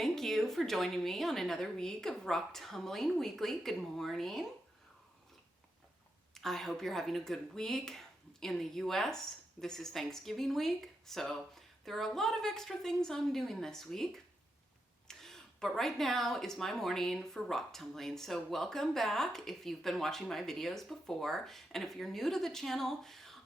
Thank you for joining me on another week of Rock Tumbling Weekly. Good morning. I hope you're having a good week. In the US, this is Thanksgiving week, so there are a lot of extra things I'm doing this week. But right now is my morning for rock tumbling. So welcome back if you've been watching my videos before. And if you're new to the channel,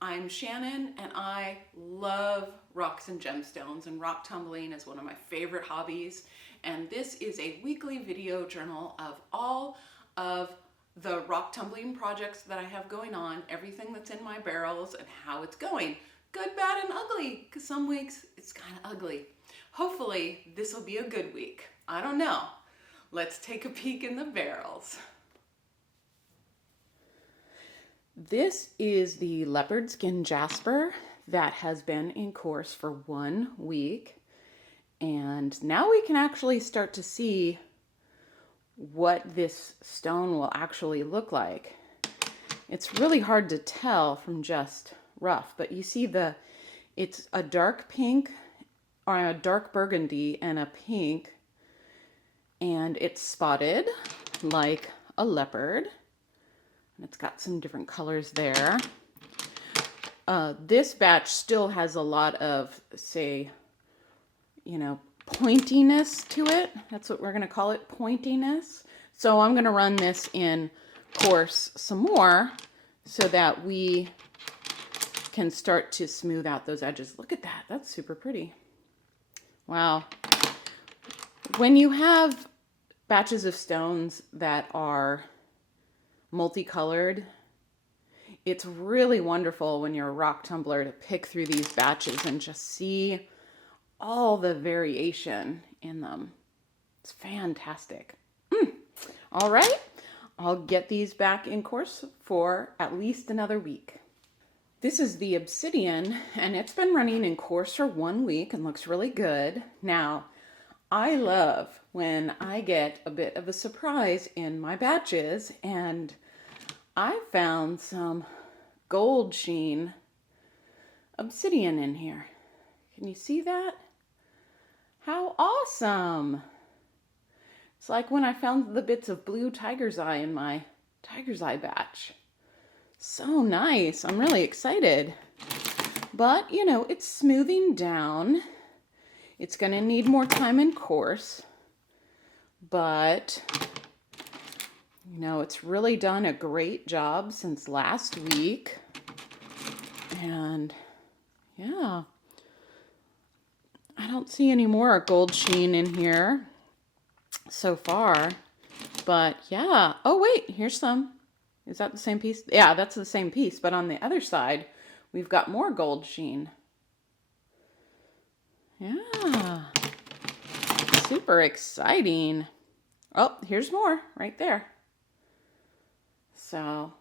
I'm Shannon and I love rocks and gemstones, and rock tumbling is one of my favorite hobbies. And this is a weekly video journal of all of the rock tumbling projects that I have going on, everything that's in my barrels and how it's going. Good, bad, and ugly, because some weeks it's kind of ugly. Hopefully this will be a good week. I don't know. Let's take a peek in the barrels. This is the Leopardskin Jasper that has been in course for 1 week. And now we can actually start to see what this stone will actually look like. It's really hard to tell from just rough, but you see it's a dark pink or a dark burgundy and a pink, and it's spotted like a leopard. And it's got some different colors there. This batch still has a lot of, pointiness to it. That's what we're going to call it, pointiness. So I'm going to run this in course some more so that we can start to smooth out those edges. Look at that. That's super pretty. Wow. When you have batches of stones that are multicolored, it's really wonderful when you're a rock tumbler to pick through these batches and just see all the variation in them. It's fantastic. All right, I'll get these back in course for at least another week. This is the Obsidian, and it's been running in course for 1 week and looks really good. Now, I love when I get a bit of a surprise in my batches, and I found some gold sheen obsidian in here. Can you see that? How awesome! It's like when I found the bits of blue tiger's eye in my tiger's eye batch. So nice. I'm really excited. But, it's smoothing down. It's going to need more time in course. But, it's really done a great job since last week. And, yeah. I don't see any more gold sheen in here so far. But, yeah. Oh, wait. Here's some. Is that the same piece? Yeah, that's the same piece. But on the other side, we've got more gold sheen. Yeah. Super exciting. Oh, here's more right there. So,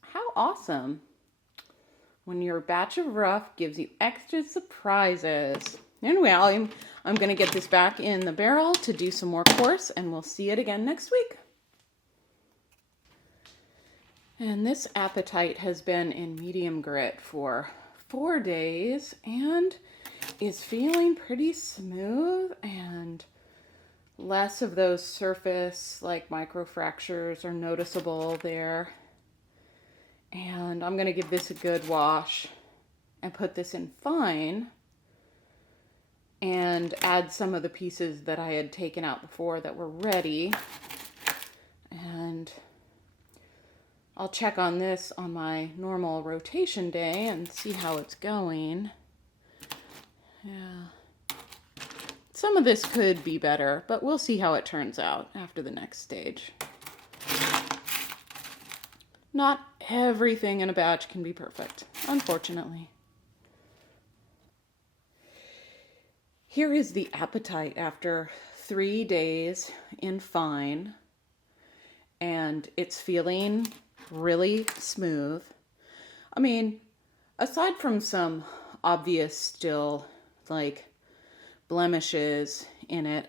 how awesome when your batch of rough gives you extra surprises. Anyway, I'm going to get this back in the barrel to do some more course, and we'll see it again next week. And this Apatite has been in medium grit for 4 days and is feeling pretty smooth, and less of those surface microfractures are noticeable there. And I'm going to give this a good wash and put this in fine and add some of the pieces that I had taken out before that were ready. And I'll check on this on my normal rotation day and see how it's going. Yeah. Some of this could be better, but we'll see how it turns out after the next stage. Not everything in a batch can be perfect, unfortunately. Here is the Apatite after 3 days in fine, and it's feeling really smooth. I mean, aside from some obvious still blemishes in it,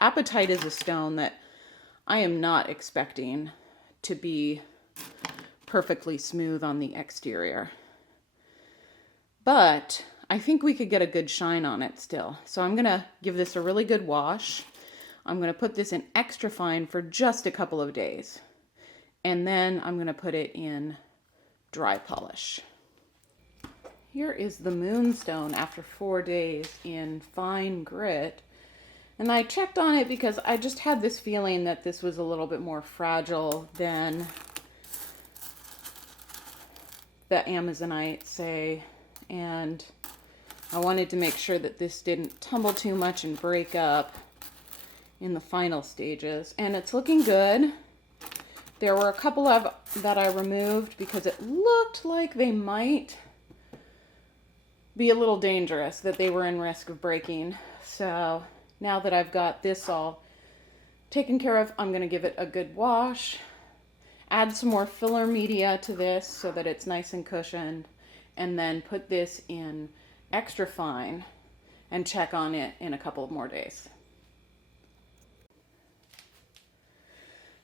Apatite is a stone that I am not expecting to be perfectly smooth on the exterior. But I think we could get a good shine on it still. So I'm going to give this a really good wash. I'm going to put this in extra fine for just a couple of days. And then I'm going to put it in dry polish. Here is the Moonstone after 4 days in fine grit. And I checked on it because I just had this feeling that this was a little bit more fragile than the Amazonite, say. And I wanted to make sure that this didn't tumble too much and break up in the final stages. And it's looking good. There were a couple of that I removed because it looked like they might be a little dangerous, that they were in risk of breaking. So now that I've got this all taken care of, I'm going to give it a good wash, add some more filler media to this so that it's nice and cushioned, and then put this in extra fine and check on it in a couple of more days.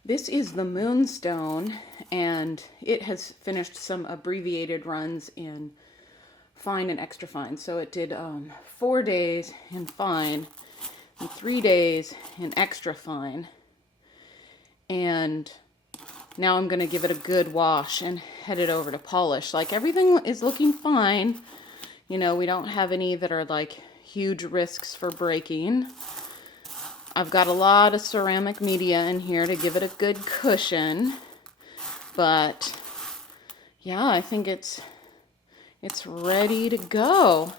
This is the Moonstone, and it has finished some abbreviated runs in fine and extra fine. So it did 4 days in fine and 3 days in extra fine. And now I'm going to give it a good wash and head it over to polish. Like, everything is looking fine. You know, we don't have any that are like huge risks for breaking. I've got a lot of ceramic media in here to give it a good cushion. But yeah, I think it's ready to go.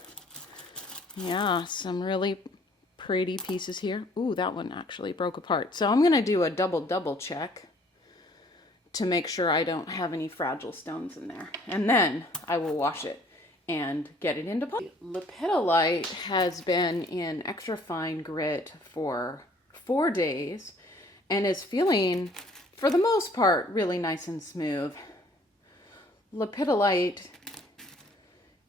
Yeah, some really pretty pieces here. Ooh, that one actually broke apart. So I'm going to do a double check to make sure I don't have any fragile stones in there. And then I will wash it and get it into polish. Lepidolite has been in extra fine grit for 4 days and is feeling, for the most part, really nice and smooth. Lepidolite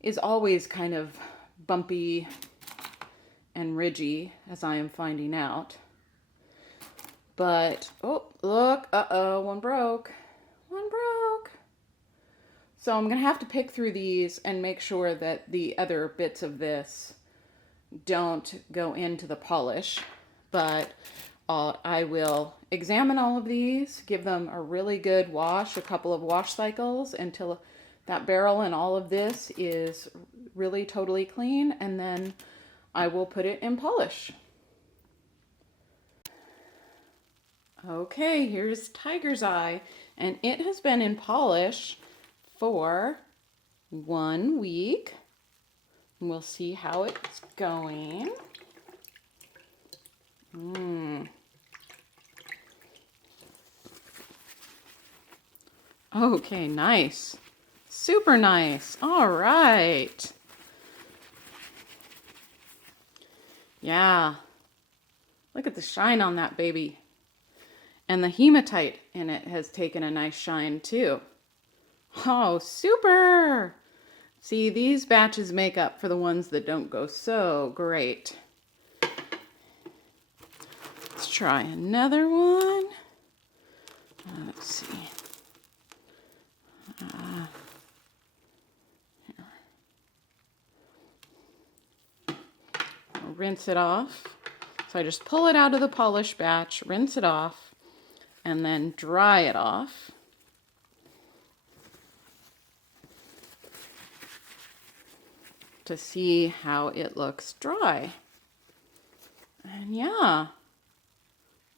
is always kind of bumpy and ridgy, as I am finding out. But, oh, look, uh-oh, one broke. So I'm going to have to pick through these and make sure that the other bits of this don't go into the polish. But I will examine all of these, give them a really good wash, a couple of wash cycles until that barrel and all of this is really totally clean, and then I will put it in polish. Okay, here's Tiger's Eye, and it has been in polish for 1 week. We'll see how it's going. Okay, nice. Super nice. All right. Yeah. Look at the shine on that baby. And the hematite in it has taken a nice shine too. Oh, super. See, these batches make up for the ones that don't go so great. Let's try another one. Let's see. I'll rinse it off. So I just pull it out of the polish batch, rinse it off, and then dry it off. To see how it looks dry. And yeah,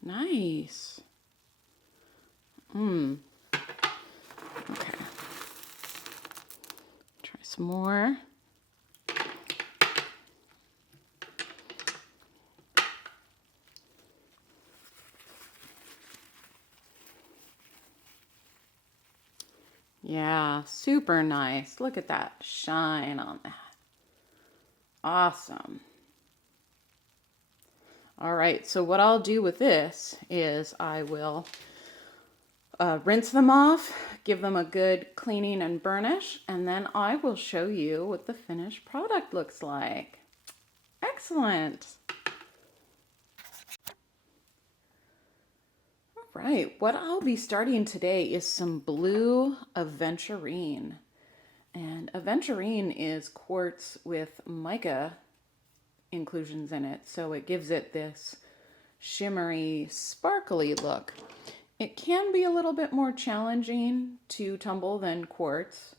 nice. Okay. Try some more. Yeah, super nice. Look at that shine on that. Awesome. All right, so what I'll do with this is I will rinse them off, give them a good cleaning and burnish, and then I will show you what the finished product looks like. Excellent. All right, what I'll be starting today is some blue Aventurine. And Aventurine is quartz with mica inclusions in it, so it gives it this shimmery, sparkly look. It can be a little bit more challenging to tumble than quartz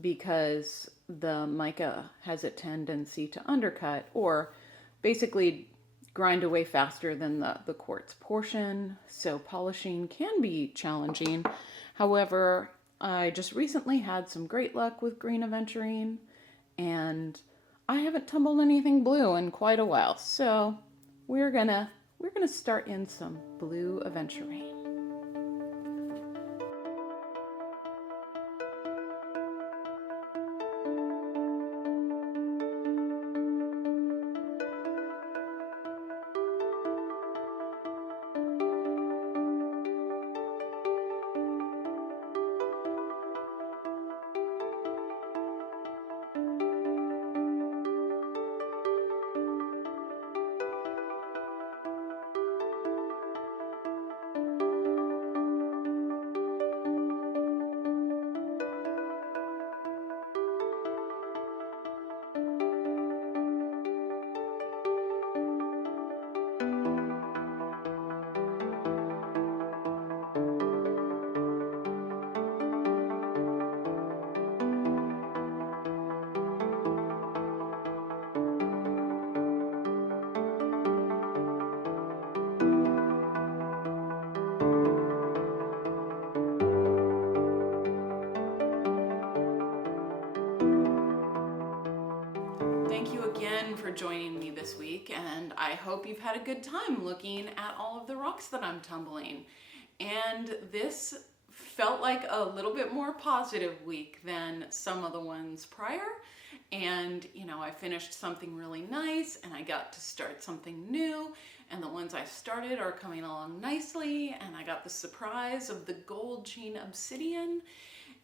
because the mica has a tendency to undercut or basically grind away faster than the quartz portion. So polishing can be challenging. However, I just recently had some great luck with green Aventurine, and I haven't tumbled anything blue in quite a while. So we're gonna start in some blue Aventurine. Thank you again for joining me this week, and I hope you've had a good time looking at all of the rocks that I'm tumbling. And this felt like a little bit more positive week than some of the ones prior. And, you know, I finished something really nice and I got to start something new, and the ones I started are coming along nicely, and I got the surprise of the gold chain Obsidian.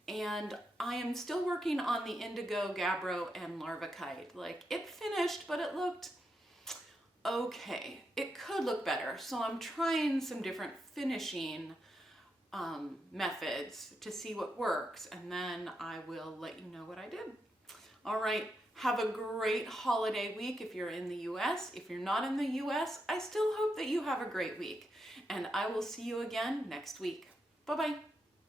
And I am still working on the indigo, gabbro, and larvacite. Like, it finished, but it looked okay. It could look better. So I'm trying some different finishing methods to see what works, and then I will let you know what I did. All right, have a great holiday week if you're in the US. If you're not in the US, I still hope that you have a great week. And I will see you again next week. Bye-bye.